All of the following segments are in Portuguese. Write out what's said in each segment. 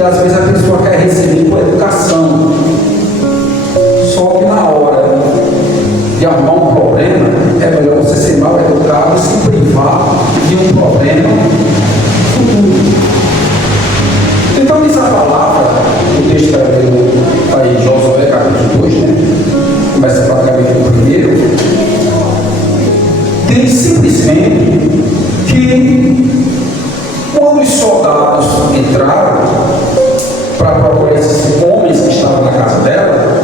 que às vezes a pessoa quer receber por educação, só que na hora de arrumar um problema, é melhor você ser mal educado e se privar de um problema futuro. Então diz a palavra, o texto está em Josué capítulo 2, né? Começa praticamente no primeiro. Diz simplesmente que quando os soldados entraram para procurar esses homens que estavam na casa dela,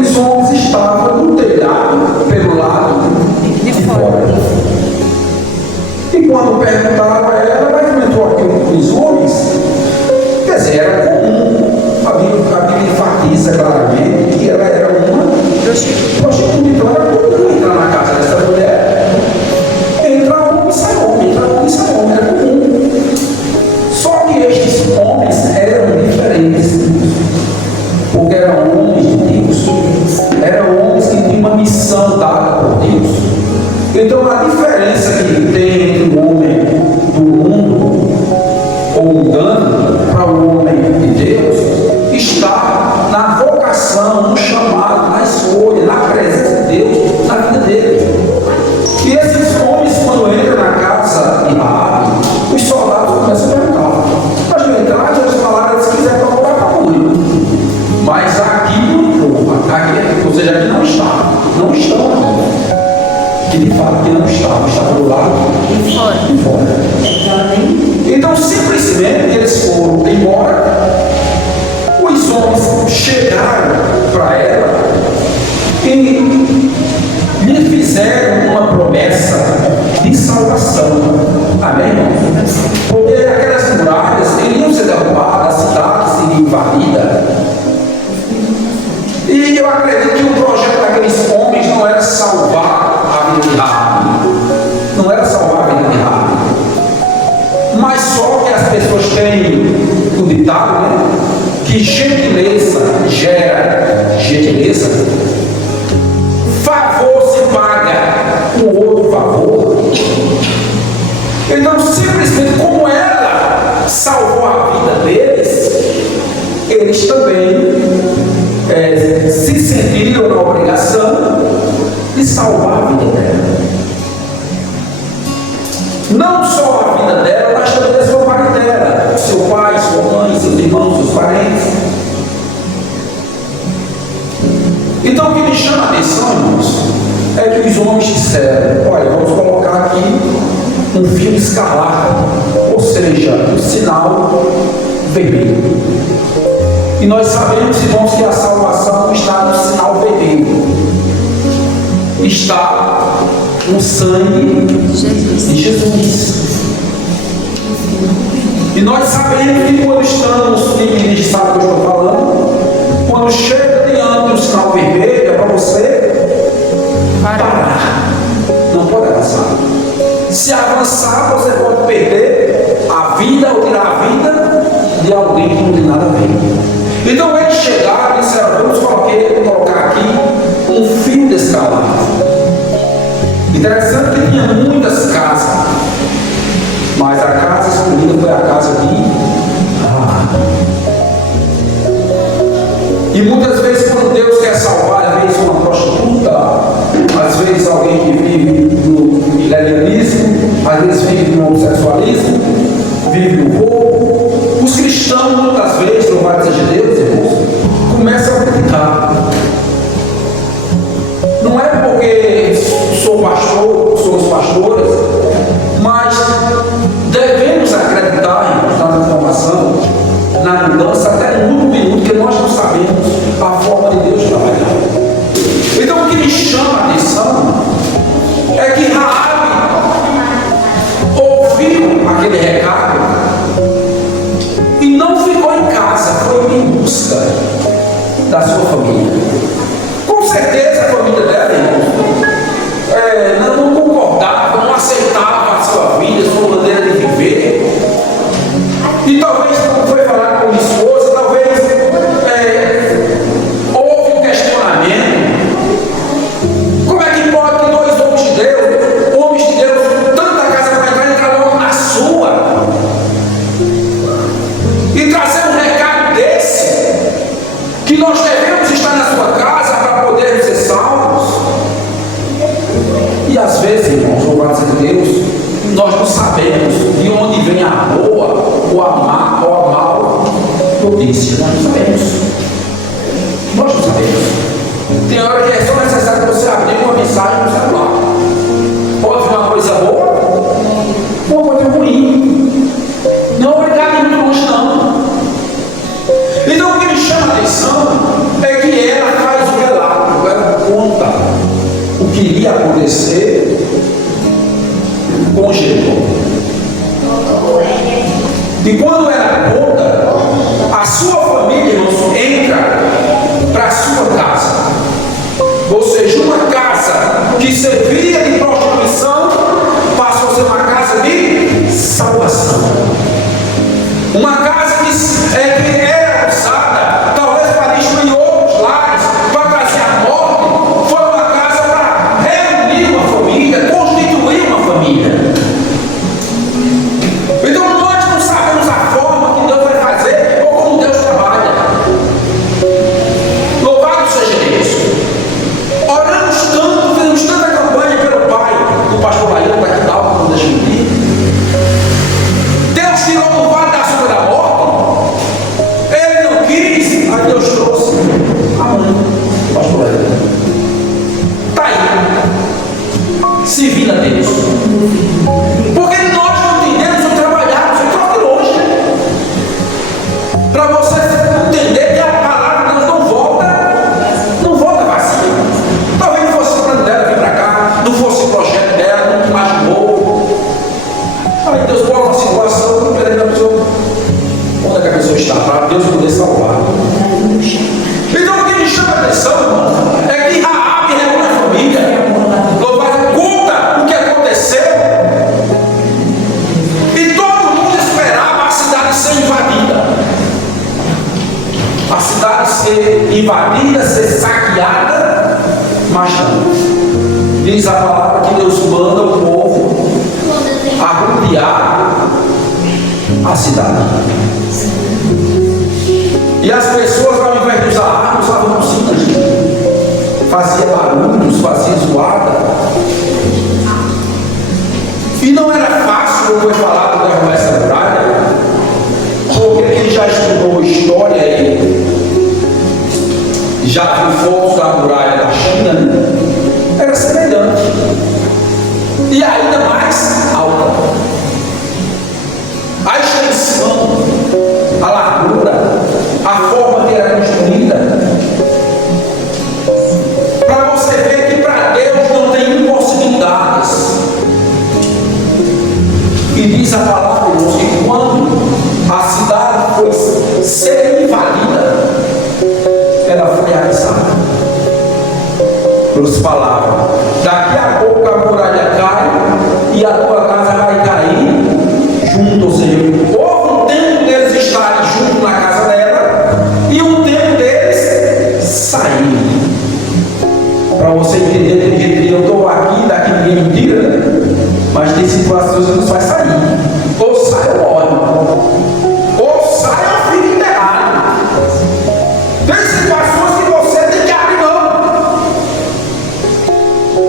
os homens estavam no telhado pelo lado de fora. E quando perguntaram a ela, ela comentou aqui com os homens, quer dizer, era comum. A Bíblia enfatiza claramente que ela era uma prostituta, então era comum entrar na casa dessa mulher, entrar homem e sair homem, entrar homem e sair homem, era comum. Só que estes homens eram diferentes, porque eram homens de Deus, eram homens que tinham uma missão dada por Deus. Então a diferença que tem entre o homem do mundo ou mundano para o homem de Deus está na vocação, no chamado, na escolha, na presença de Deus, na vida dele. E esses homens, quando entram na casa de Raabe, os soldados começam a perguntar: mas não entrar, eles falaram, se quiser para voltar para o muro. Mas aqui não entrou, aqui, ou seja, aqui não está, não estão aqui. Que de fato que não estava do lado de fora. Então simplesmente eles foram embora. Os homens chegaram para ela e lhe fizeram uma promessa de salvação. Amém? Porque aquelas muralhas iriam ser derrubadas, a cidade seria invadida. E eu acredito que o projeto daqueles homens não era salvar a vida de Raabe, não era salvar a vida de Raabe, mas só que as pessoas têm o ditado, né? Que gentileza gera gentileza, favor se paga com outro favor. Então, simplesmente como ela salvou a vida deles, eles também se sentiram na obrigação de salvar a vida dela. Não só a vida dela, mas também a sua parentela, seu pai, sua mãe, seus irmãos, seus parentes. Então o que me chama a atenção, irmãos, é que os homens disseram: olha, vamos colocar aqui um fio escarlate, ou seja, um sinal vermelho. E nós sabemos, irmãos, que a salvação está no sinal vermelho, está no sangue de Jesus. E nós sabemos que quando estamos, quem sabe o que eu estou falando, quando chega diante do sinal vermelho, é para você parar, não pode avançar. Se avançar, você pode perder a vida ou tirar a vida de alguém que não tem nada a ver. Então eles chegaram e disseram: vamos colocar aqui um fio de escarlate. Interessante que tinha muitas casas, mas a casa escolhida foi a casa de Raabe. E muitas vezes, quando Deus quer salvar, às vezes uma prostituta, às vezes alguém que vive no lesbianismo, às vezes vive no homossexualismo, vive no roubo, os cristãos, muitas vezes, louvado seja Deus, irmãos, começam a criticar. Não é porque sou pastor, somos pastores, mas devemos acreditar, irmãos, na transformação, na mudança, até no último minuto, que nós não sabemos a forma de Deus trabalhar. Então o que me chama a atenção é que Raabe ouviu aquele recado e não ficou em casa, foi em busca da sua família. Com certeza a família dela, irmãos, não concordava, não aceitava a sua vida, a sua maneira de viver. E talvez, quando foi falar com a esposa, talvez houve um questionamento. Como é que pode que dois homens de Deus, tanta casa para entrar logo na sua? casa de Deus, nós não sabemos de onde vem a boa ou a mal notícia. Nós não sabemos. Nós não sabemos. Tem hora que é só necessário você abrir uma mensagem no celular. Pode vir uma coisa boa ou uma coisa ruim. Não é obrigado muito longe, não. Então o que me chama a atenção é que ela faz o relato, ela conta o que iria acontecer com Jericó. E quando ela conta, a sua família, irmãos, entra para a sua casa. Ou seja, uma casa que servia de prostituição passou a ser uma casa de salvação. Uma casa que era usada talvez para destruir outros lares, para trazer a morte. Foi uma casa para reunir uma família, constituir uma família. Então nós não sabemos a forma que Deus vai fazer ou como Deus trabalha. Louvado seja Deus. Oramos tanto, fizemos tanta campanha pelo pai do pastor Laíno, para que tal, não deixa de ir. Deus tirou do vale da sombra da morte. Ele não quis, aí Deus trouxe a mãe do pastor Laíno. Está aí, servindo a Deus. Porque nós não entendemos o trabalhar, você troca de longe. Para você entender que a palavra de Deus não volta vazia. Talvez não fosse o plano dela vir para cá, não fosse o projeto dela, não imaginou. Aí Deus põe uma situação, não querendo a pessoa. Onde é que a pessoa está? Para Deus poder salvar. Então o que me chama a atenção, irmão, é que Raabe reúne a família. Louvado, conta o que aconteceu. E todo mundo esperava a cidade ser invadida. A cidade ser invadida, ser saqueada, mas não. Diz a palavra que Deus manda o povo arrupiar a cidade. E as pessoas, ao invés de usar armas, usavam sinas. Fazia barulhos, fazia zoada. E não era fácil, como foi falado, derrubar essa muralha, porque quem já estudou história e já viu fotos da muralha da China, era semelhante. E ainda mais alta. A extensão, a largura, a forma que era construída, para você ver que para Deus não tem impossibilidades. E diz a palavra, irmãos, que quando a cidade foi ser invadida, ela foi avisada. Pelas palavras: daqui a pouco a muralha cai e a tua casa vai cair junto. Ou seja, houve um tempo deles estarem junto na casa dela e um tempo deles saírem. Para você entender, tem gente que eu estou aqui, daqui ninguém me tira, mas tem situações que não vai sair. Ou sai ou morre, ou sai ou fica enterrado. Tem situações que você tem que abrir mão.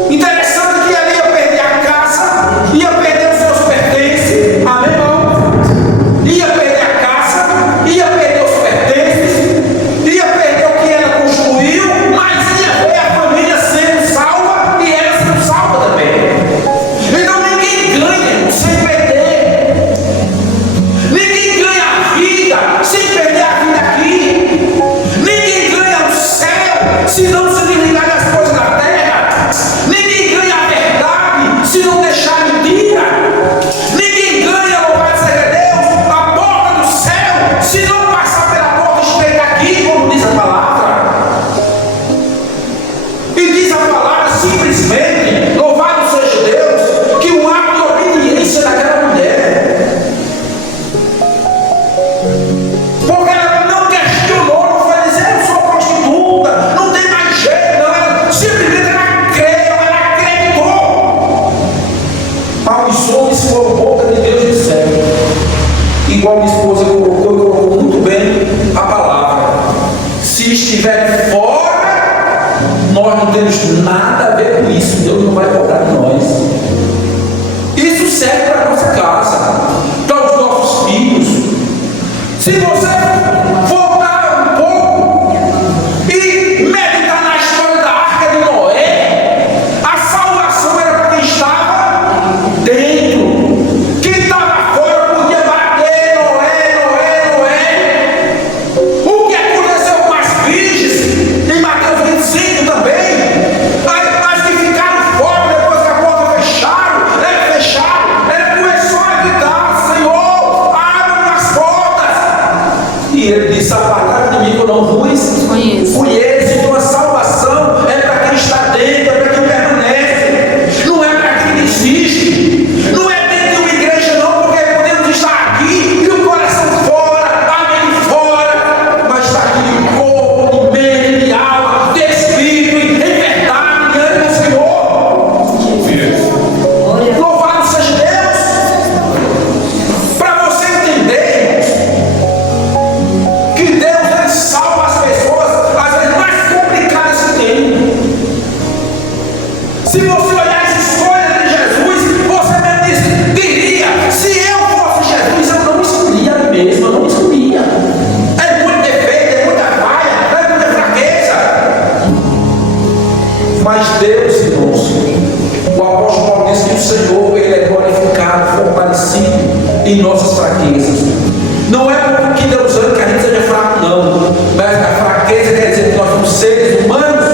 Interessante que ali ia perder a casa, ia perder os seus pertences, amém, irmão? Ia perder a casa, ia perder os pertences, ia perder o que ela construiu, mas ia ver a família sendo salva e ela sendo salva também. Então ninguém ganha sem perder. Ninguém ganha a vida sem perder a vida aqui. Ninguém ganha o céu se não se desligar das coisas da terra. Ninguém ganha a verdade se não deixar mentira. Ninguém ganha, louvado seja Deus, a porta do céu se não passar pela porta estreita aqui, como diz a palavra. E diz a palavra simplesmente, louvado seja Deus, que o ato de obediência daquela mulher, porque ela não questionou, não foi dizer eu sou prostituta, não tem mais jeito, não, ela simplesmente ela acreditou. Aos homens foram boca de Deus do céu, igual minha esposa colocou muito bem a palavra: se estiver fora, nós não temos nada a ver com isso, Deus não vai cobrar de nós. serve para a nossa casa, para os nossos filhos. Se você voltar um pouco e meditar na história da Arca de Noé, a salvação era para quem estava dentro. Quem estava fora podia bater: Noé, Noé, Noé. O que aconteceu com as virgens em Mateus 25 também? As que ficaram fora depois que a porta fecharam, ela começou a gritar: Senhor, abre as portas. E ele disse: apartai de mim que eu não vos conheço. Então a salvação é para quem está dentro, é para quem permanece, não é para quem existe. Não é dentro de uma igreja não, porque podemos estar aqui e o coração fora, a mente fora, mas está aqui de corpo, de mente, de alma, de espírito, em verdade, diante do Senhor. Louvado seja Deus. Para você entender, irmãos, que Deus ele salva as pessoas às vezes mais complicadas que tem. Se você olhar as escolhas de Jesus, você mesmo diria: se eu fosse Jesus, eu não me escolhia a mim mesmo, eu não me escolhia. É muito defeito, é muita falha, é muita fraqueza. Mas Deus, irmãos, o apóstolo Paulo diz que o Senhor ele é glorificado, fortalecido em nossas fraquezas. Não é porque Deus ama que a gente seja fraco, não. Mas a fraqueza quer dizer que nós somos seres humanos,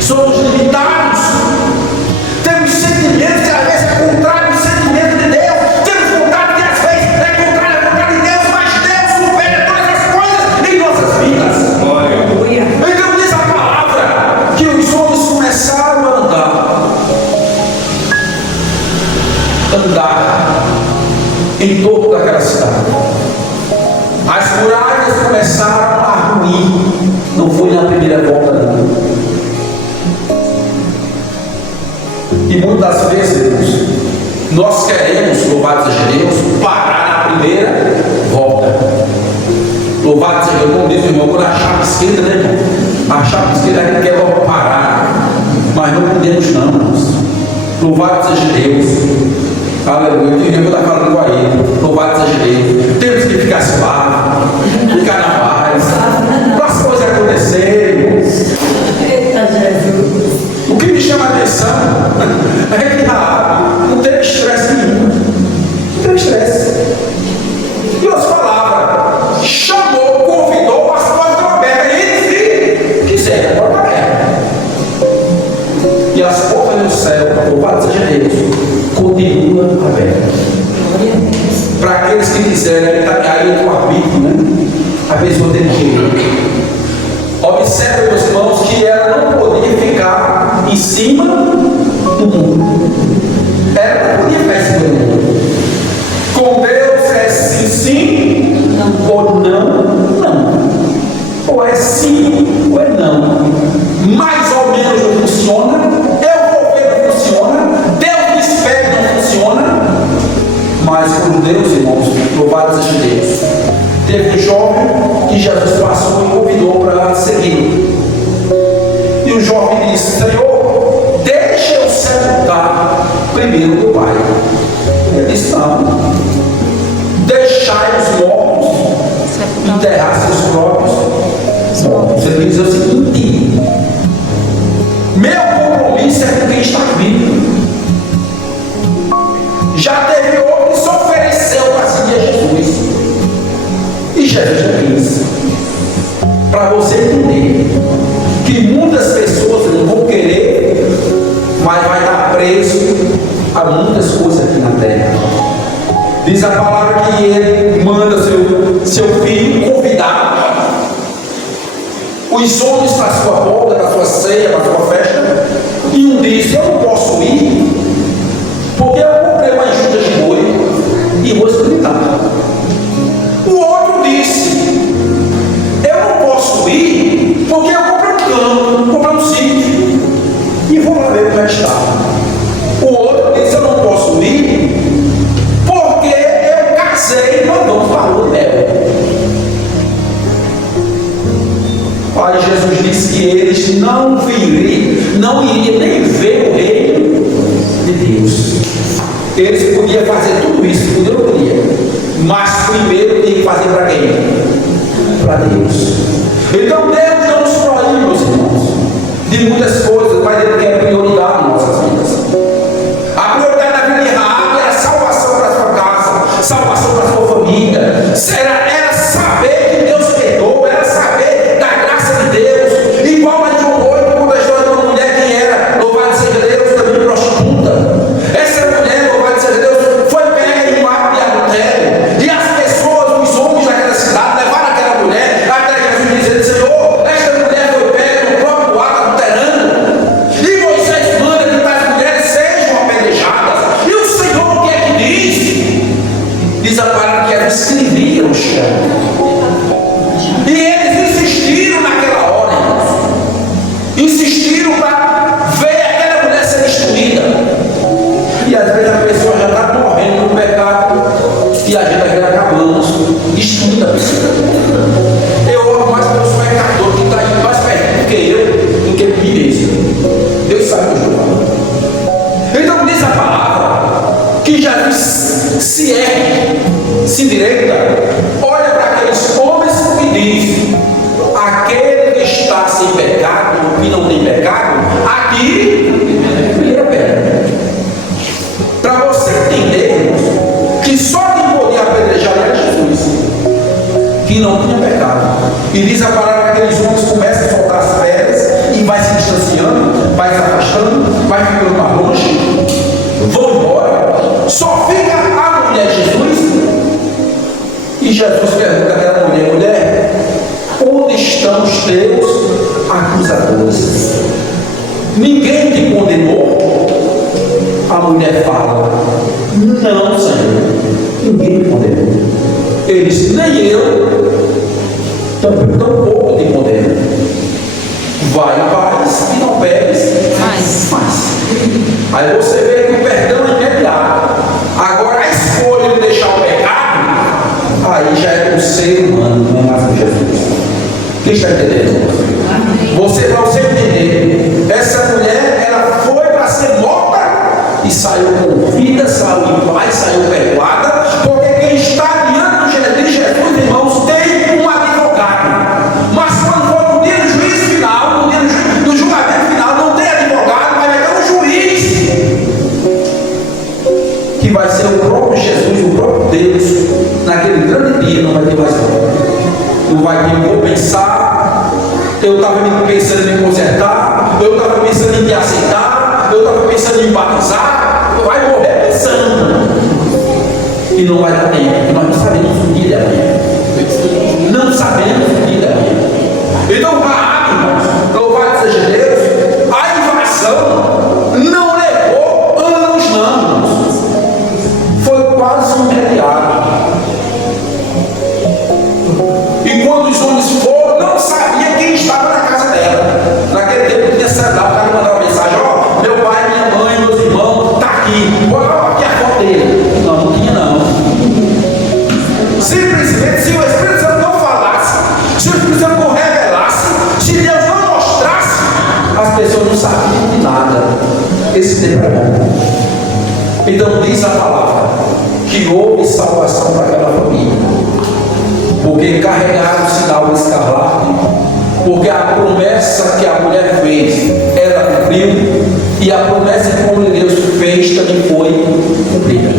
somos limitados, temos sentimentos que às vezes é contrário ao sentimento de Deus, temos vontade que às vezes é contrário à vontade de Deus, mas Deus supera todas as coisas em nossas vidas. Então diz a palavra que os homens começaram a andar em torno daquela cidade. As muralhas começaram a ruir. Não foi na primeira volta, não. E muitas vezes, irmãos, nós queremos, louvado seja Deus, parar na primeira volta. Louvado seja Deus, como diz o irmão, quando a chave esquerda, né, irmão? A chave esquerda a gente quer logo parar. Mas não podemos, não, irmãos. Louvado seja Deus. Aleluia. Eu queria estar falando com ele. Louvado seja Deus. Temos que ficar suave, ficar na paz, para as coisas acontecerem. O que me chama a atenção é que Raabe não teve estresse nenhum. Não teve estresse. E as palavras: chamou, convidou, as portas estão abertas. E quiser, a porta aberta. E as portas do céu, louvado seja Deus, continuam abertas. Para aqueles que quiserem, aí é o arbítrio, né? A pessoa tem que ir. Observe, meus irmãos, que ela não podia ficar em cima do mundo. Ela não podia ficar em cima do mundo. Com Deus é sim, sim, ou não, não. Ou é sim, ou é não. Mais ou menos não funciona. Eu vou ver não funciona. Deus me espera não funciona. Mas com Deus, irmãos, louvado seja Deus. Teve um jovem que Jesus passou e convidou para seguir. E o jovem disse: Senhor, deixa eu sepultar primeiro meu pai. Ele disse: não. Deixai os mortos enterrar seus próprios mortos. Ele diz o seguinte: meu compromisso é com quem está vivo. Já teve outro que se ofereceu para seguir a Jesus. E Jesus já disse, para você entender que muitas pessoas não vão querer, mas vai estar preso a muitas coisas aqui na terra. Diz a palavra que ele manda seu filho convidar os homens para a sua boda, para a sua ceia, para a sua festa. E um disse: eu não posso ir, porque eu comprei uma junta de boi e vou experimentar. O outro disse: eu não posso ir, porque eu comprei um campo, comprei um sítio e vou lá ver como é que está. O outro disse: eu não posso ir, porque eu casei e mandou falou dela. Aí Jesus disse que eles não iriam nem ver o reino de Deus. Eles podiam fazer tudo isso, podia ou não podia? Mas primeiro tem que fazer para quem? Para Deus. Então Deus não nos proíbe, meus irmãos, de muitas coisas, mas Ele quer prioridade em nossas vidas. A prioridade da vida de Raabe era salvação para a sua casa, salvação para a sua família, era saber que Deus perdoa, era saber da graça de Deus, igual a João 8, quando a história de uma mulher que era, louvado seja Deus, também prostituta. Essa mulher, louvado seja Deus, foi pega em um ato de adultério, e as pessoas, os homens daquela cidade, levaram aquela mulher até Jesus dizendo: Senhor, esta mulher foi pega no próprio ato adulterando, e Moisés manda que tais mulheres sejam apedrejadas, e o Senhor o que é que diz? Diz a palavra que ela escrevia no chão. E eles insistiram naquela hora, insistiram para ver aquela mulher ser destruída. E às vezes a pessoa já está morrendo no pecado e a gente ainda acabamos destruindo a pessoa. Eu oro mais pelos pecadores que estão aí mais perto do que eu, do que mim mesmo. Deus sabe o que eu estou falando. Então diz a palavra que Jesus se ergue, se endireita, olha para aqueles homens e diz: aquele que está sem pecado, que não tem pecado, aqui primeira pedra. Para você entender que só quem podia apedrejar era Jesus, que não tinha pecado. E diz a palavra que aqueles homens começam a soltar as pedras e vai se distanciando, vai se afastando, vai ficando mais longe, vão embora. Só fica a mulher de Jesus. E Jesus pergunta àquela mulher: mulher, onde estão os teus acusadores? Ninguém te condenou? A mulher fala: não, Senhor, ninguém me condenou. Ele diz: nem eu, tampouco te condeno. Vai em paz e não peques mais. Aí você vê que o perdão é imediato. Agora a escolha de deixar o pecado, aí já é com o ser humano, não é mais com Jesus. Quem está entendendo? Para você entender, essa mulher, ela foi para ser morta e saiu com vida, saiu em paz, saiu perdoada, porque quem está diante de Jesus, irmãos, tem um advogado. Mas quando for no dia do juízo final, no dia do julgamento final, não tem advogado, vai ter um juiz, que vai ser o próprio Jesus, o próprio Deus. Naquele grande dia não vai ter mais volta. Não vai ter como pensar. Eu estava pensando em me consertar, eu estava pensando em me aceitar, eu estava pensando em me batizar. Vai morrer pensando. E não vai dar tempo, porque nós não sabemos o dia da manhã. Não sabemos o dia da manhã. Então, Raabe, irmãos, louvado seja Deus, a invasão não levou anos, não. Foi quase imediato. E quando os homens foram, não sabia quem estava na casa dela. Naquele tempo não tinha celular, o cara mandava uma mensagem: ó, meu pai, minha mãe, meus irmãos, está aqui. Olha aqui a foto dele. Não tinha não. Simplesmente, se o Espírito Santo não falasse, se o Espírito Santo não revelasse, se Deus não mostrasse, as pessoas não sabiam de nada. Esse tempo é bom. Então diz a palavra que houve salvação para aquela família, porque carregaram o sinal do escarlate, porque a promessa que a mulher fez, ela cumpriu, e a promessa que Deus fez também foi cumprida.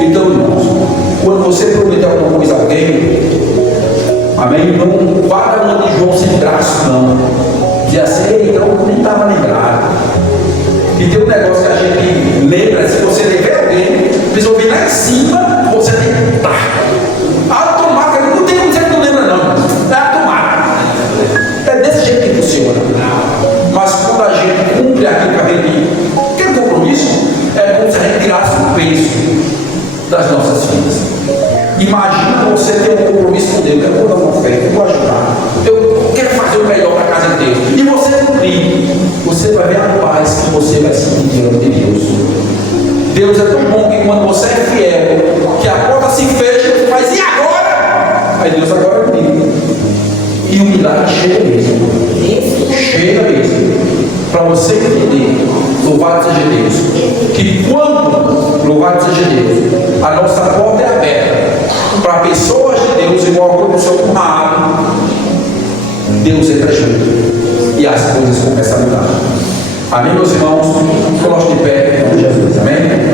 Então, irmãos, quando você prometer alguma coisa a alguém, amém, não vá da mão de João sem braço, não. Diz assim: então eu nem estava lembrado. E tem um negócio que a gente lembra: se você dever alguém, resolver lá em cima, você tem que estar. Automático, não tem como dizer que não lembra, não. É automático. É desse jeito que funciona. Mas quando a gente cumpre aquilo que a gente tem compromisso, é como se a gente tirasse o peso das nossas vidas. Imagina você ter um compromisso com Deus: eu vou dar uma oferta, eu vou ajudar, eu quero fazer o melhor para a casa de Deus, e você cumprir, você vai ver a paz que você vai sentir diante de Deus. Deus é tão bom que quando você é fiel, que a porta se fecha, você faz: e agora? Aí Deus: agora é comigo. E o milagre chega mesmo. Chega mesmo. Para você entender, louvado seja Deus, que quando, louvado de Deus. A nossa porta é aberta para pessoas de Deus, igual aconteceu com Raabe. Deus entra junto e as coisas começam a mudar. Amém, meus irmãos? Coloque de pé em nome de Jesus. Amém?